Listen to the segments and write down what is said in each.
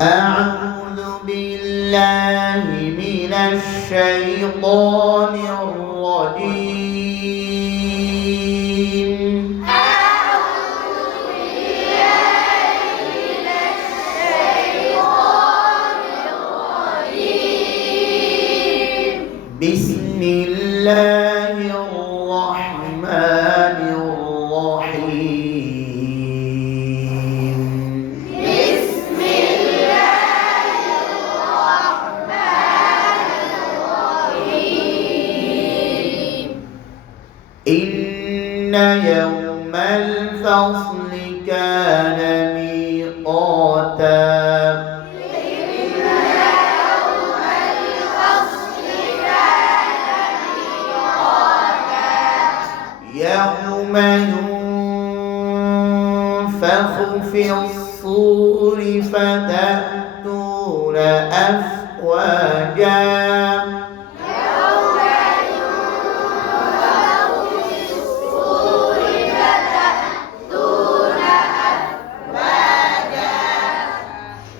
أعوذ بالله من الشيطان الرجيم. أعوذ بالله من الشيطان الرجيم. بسم الله الرحمن الرحيم. بسم الله الرحمن الرحيم. إن يوم الفصل كان ميقاتا. يوم ينفخ في الصور فتأتون أفواجا. يوم ينفخ في الصور فتأتون أفواجا.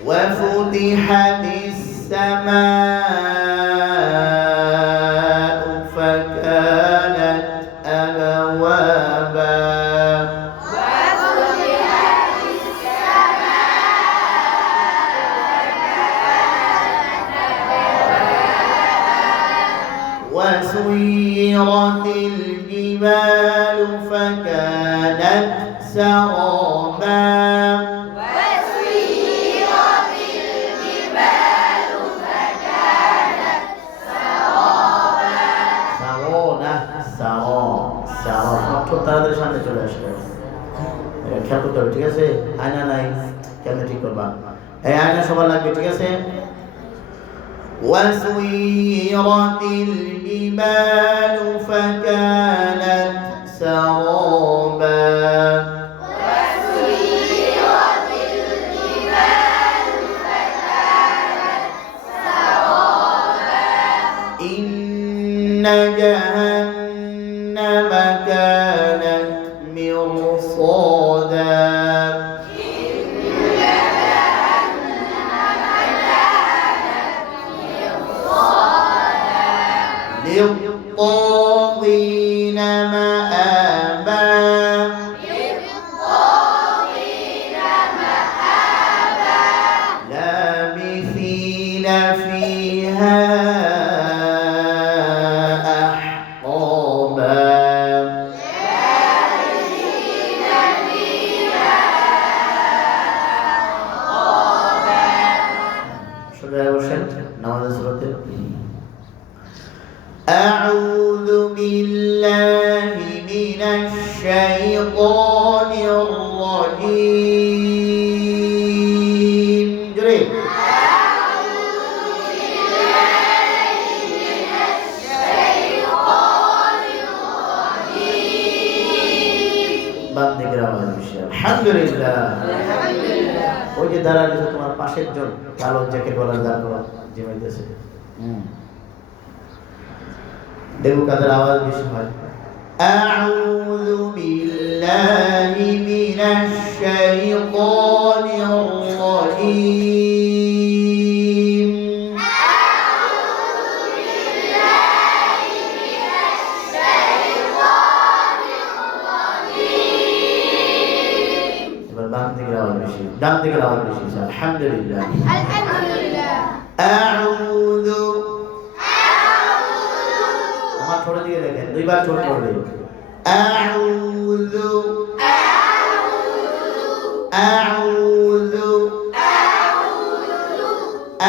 وفتحت السماء فكانت أبوابا. وفتحت السماء وسيرت الجبال فكانت سرابا. وسيرت الجبال فكانت سرابا. খুব তাড়াতাড়ি সামনে চলে আসবে। খেয়াল করতে হবে, ঠিক আছে? আয়না নাই, কেমনে ঠিক করবা? এই আয়না সবার লাগবে, ঠিক আছে? وسيرت الجبال فكانت سرابا. وسيرت الجبال فكانت سرابا. إن جهنم كانت مرصادا. للطاغين مآبا. للطاغين مآبا. لابثين فيها أحقابا. لابثين فيها أحقابا. শুনে বসেন নামাজের শুরুতে। أعوذ بالله من الشيطان الرجيم. جري. أعوذ بالله من الشيطان الرجيم. বাম দিকের আওয়াজ বেশি। আলহামদুলিল্লাহ। ওই যে দাঁড়ালে তোমার পাশের জন কালো জ্যাকেট ওয়ালা দাঁড়ানো জিমাইতেছে। দেখো কাদের আওয়াজ বেশি হয়। أعوذ بالله من الشيطان الرجيم. أعوذ بالله من الشيطان الرجيم. এবার বাম দিকের আওয়াজ বেশি, ডান দিকের আওয়াজ বেশি। আলহামদুলিল্লাহ। আলহামদুলিল্লাহ। أعوذ আমার ছোট দিকে দেখেন, দুইবার ছোট করবে। أعوذ أعوذ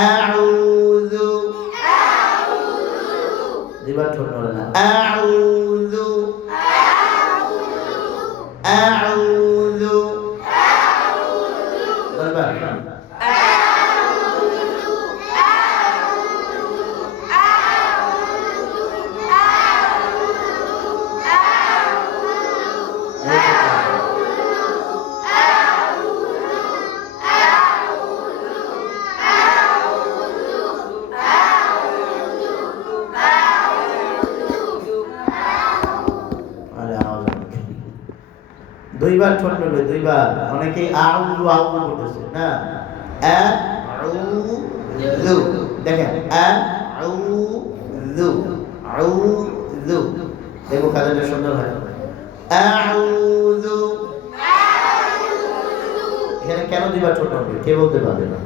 أعوذ দুইবার ছোট করে না। أعوذ أعوذ দশবার। দুইবার ঠোঁট নড়বে, দুইবার। অনেকেই আউযু আউযু করতেছে না, লু দেখেন আউযু আউযু দেখো কাজটা সুন্দর হয় আউযু এখানে কেন দুইবার ঠোঁট হবে কে বলতে পারবে না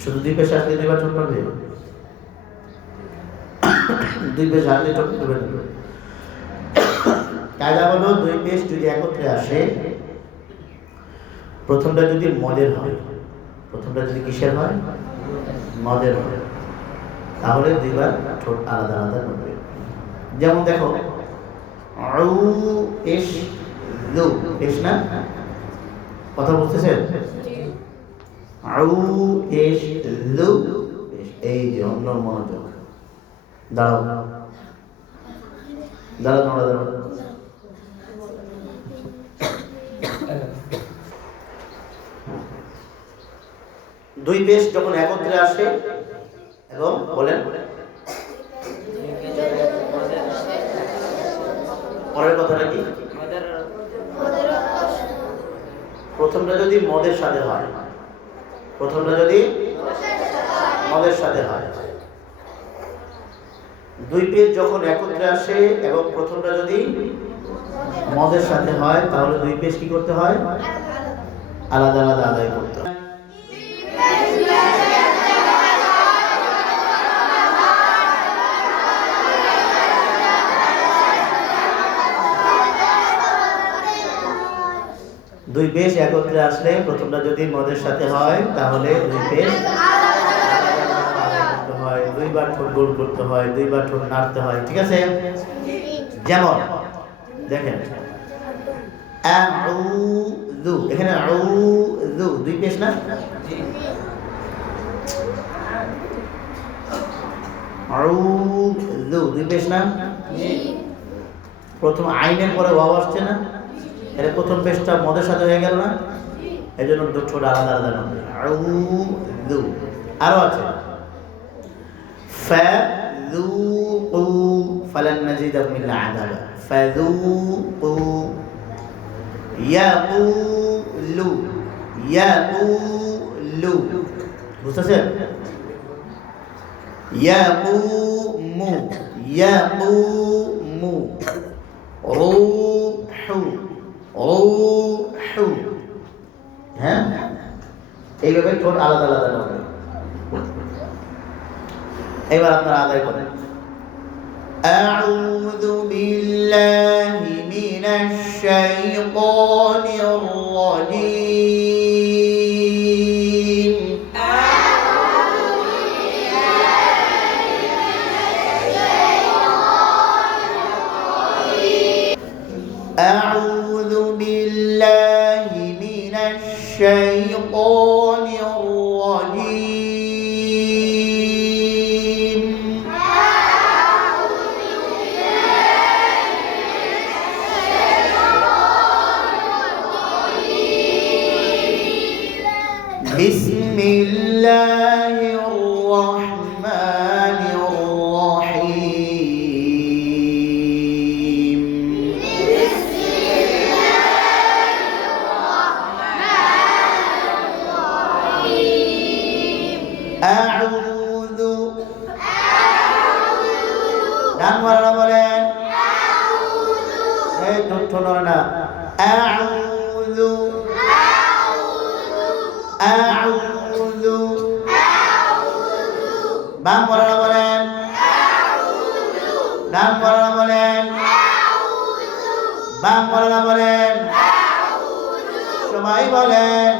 শুধু দুই পেশে আসলে দুইবার ঠোঁট পাবে দুই পেশে আসলে ঠোঁট পাবে না কায়দা হলো দুই পেশ যদি একত্রে আসে প্রথমটা যদি মদের হয় প্রথমটা যদি কিসের হয় মদের হয় তাহলে দুইবার ঠোঁট আলাদা আলাদা করবে যেমন দেখো আউ পেশ লু পেশ না কথা বুঝতেছেন আউ পেশ লু পেশ এই যে অন্য মনোযোগ দাঁড়াও দাঁড়াও দাঁড়াও দুই পেশ যখন একত্রে আসে এবং বলেন পরের কথাটা কি প্রথমটা যদি মদের সাথে হয় প্রথমটা যদি মদের সাথে হয় দুই পেশ যখন একত্রে আসে এবং প্রথমটা যদি মদের সাথে হয় তাহলে দুই পেশ কি করতে হয় আলাদা আলাদা আদায় করতে হয় দুই পেশ একত্রে আসলে প্রথমটা যদি মদের সাথে হয় তাহলে দুই পেশ করতে হয় দুইবার ঠোঁট গোল করতে হয় দুইবার ঠোঁট নাড়তে হয় ঠিক আছে যেমন দেখেন আউযু এখানে আউযু দুই পেশ না আউযু দুই পেশ না প্রথম আইনের পরে ওয়াও আসছে না এটা প্রথম পেশটা মদের সাথে হয়ে গেল না এই জন্য ঠোঁট আলাদা আলাদা নামবে আউযু আরো আছে ফাযুকু ফালান নাজিদাকুম ইল্লা আযাবা ফাযুকু ইয়াকুলু ইয়াকুলু বুঝতেছেন ইয়াকুমু ইয়াকুমু রূহু রূহু হ্যাঁ এইভাবে ঠোঁট আলাদা আলাদা হবে এবার আপনারা আদায় করেন আউযু বিল্লাহি মিনাশ শাইতানির রাজীম আউযু বিল্লাহি মিনাশ শাইতানির রাজীম বিসমিল্লাহির রহমানির রহিম আউযু ডান মারা বলেন এই ঠোঁট নড়ে না আউযু আউযু বাম মারা বলেন ডান মারা বলেন বাম মারা বলেন সবাই বলেন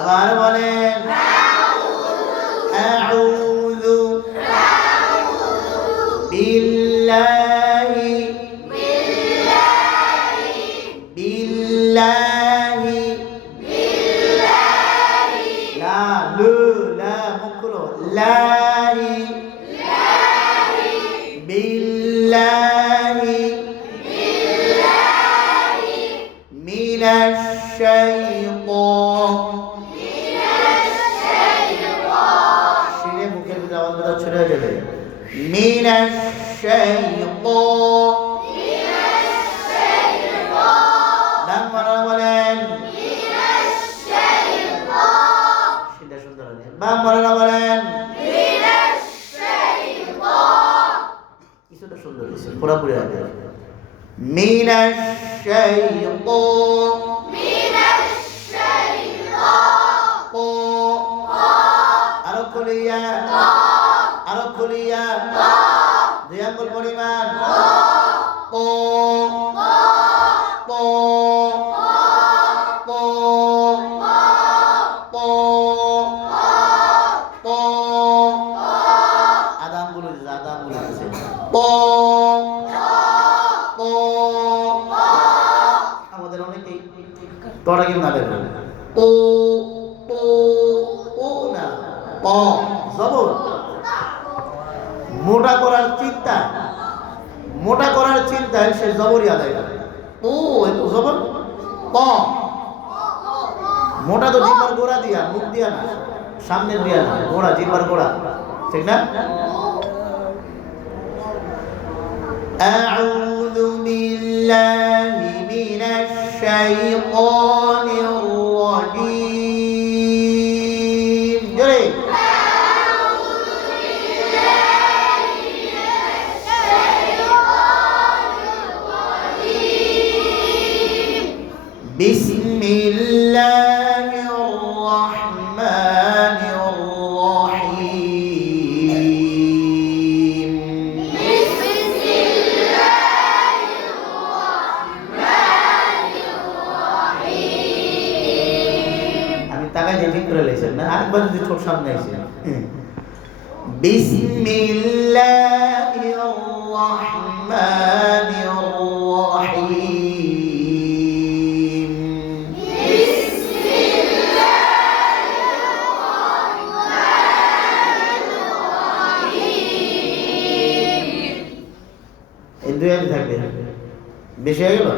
আবার বলেন আউযু বিল্লাহি বিল্লাহি লা লু লা মুকুলো লাহি বিল্লাহি মিনাশ শাইতান শিরে মুখের ভিতরে আওয়াজ বের ছড়ে যাবে মিনাশ শাইতান ডান মারা বলেন নাম বলেন না বলেন। মিনাশ শাইতান কিছুটা সুন্দর হয়েছে পুরোপুরি আগে মিনাশ শাইতান মিনাশ শাইতান ও আরো খুলিয়া আরো খুলিয়া দুই আঙ্গুল পরিমাণ ও ও ও ও ও আধা আঙ্গুল হয়েছে আধা আঙ্গুল হয়েছে ও ও আমাদের অনেকেই তোরা কিন্তু না বের ও ও ও না প জবর মোটা করার চিন্তা মোটা করার চিন্তায় সে জবরই আদায় করে ও এত জবর প মোটা তো জিব্বার গোড়া দিয়া মুখ দিয়া না সামনে দিয়া না গোড়া জিব্বার গোড়া ঠিক না أعوذ بالله من الشيطان الرجيم جري بسم الله الرحمن الرحيم আমি তাকাই যে ঠিক করে লেছেন না আরেকবার যদি ছোট সামনে এসে বিসমিল্লাহির রহমানির রহিম এই দুই আগে থাকবে বেশি হয়ে গেল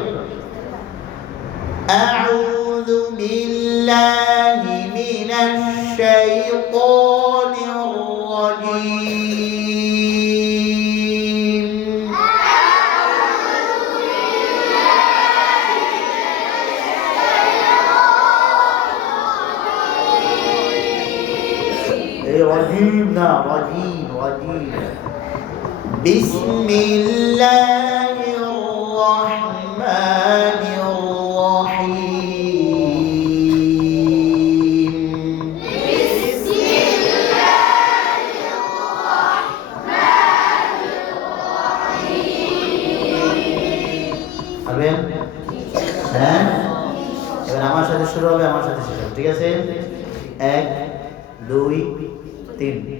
أعوذ بالله من الشيطان الرجيم رجيم نا رجيم رجيم بسم الله الرحمن الرحيم পারবেন হ্যাঁ এবার আমার সাথে শুরু হবে আমার সাথে শেষ হবে ঠিক আছে 1 2 3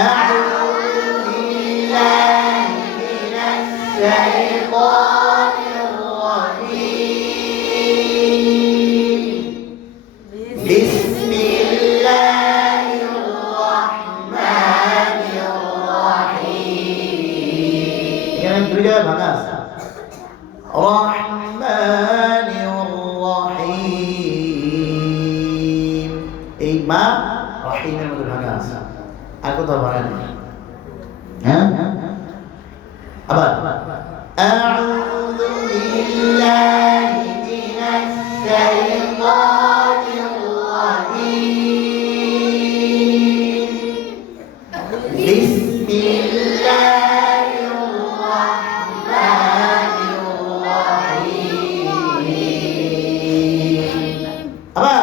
أعوذ بالله من الشيطان الرجيم بسم الله الرحمن الرحيم এখানে দুই জায়গায় ভাঙা আছে الرحمن الرحيم এই মা রহিমের মধ্যে ভাঙা আছে আর কোথাও ভাঙা নেই হ্যাঁ আবার أعوذ بالله من الشيطان الرجيم بسم الله الرحمن الرحيم আবার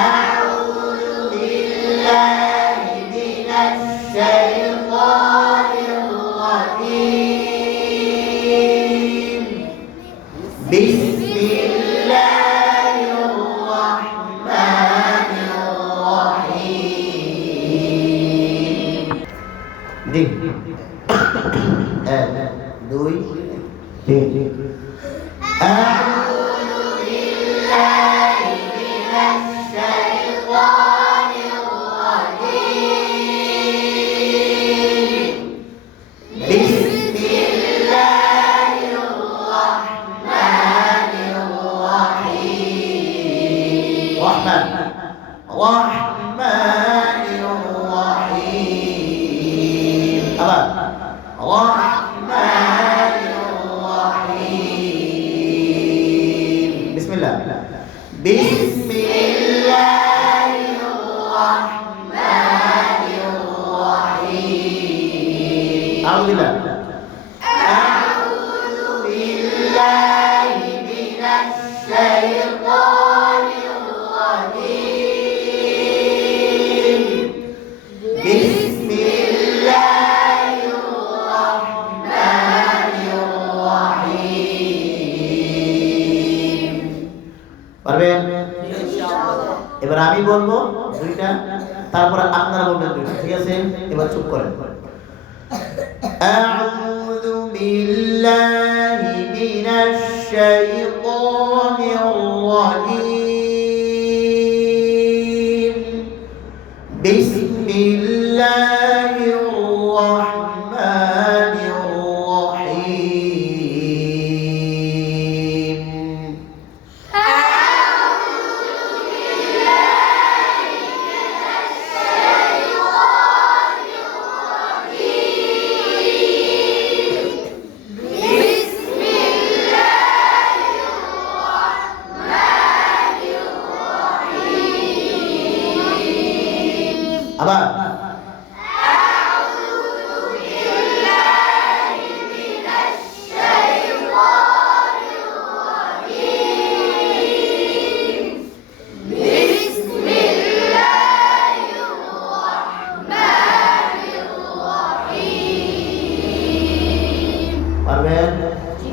أعوذ بالله من الشيطان الرجيم بسم الله الرحمن الرحيم জি 1 2 3 أعوذ بالله من الشيطان الرجيم بسم الله الرحمن الرحيم رحمن الرحيم أبا الرحمن الرحيم بسم الله بسم الله الشيطان الرجيم بسم الله الرحمن الرحيم পারবেন? এবার আমি বলবো দুইটা, তারপর আপনারা বলবেন দুইটা, ঠিক আছে? এবার চুপ করেন। আউযু বিল্লাহি মিনাশ শাইতানির রাজীম। বিসমিল্লাহির রাহমানির রাহিম। আবার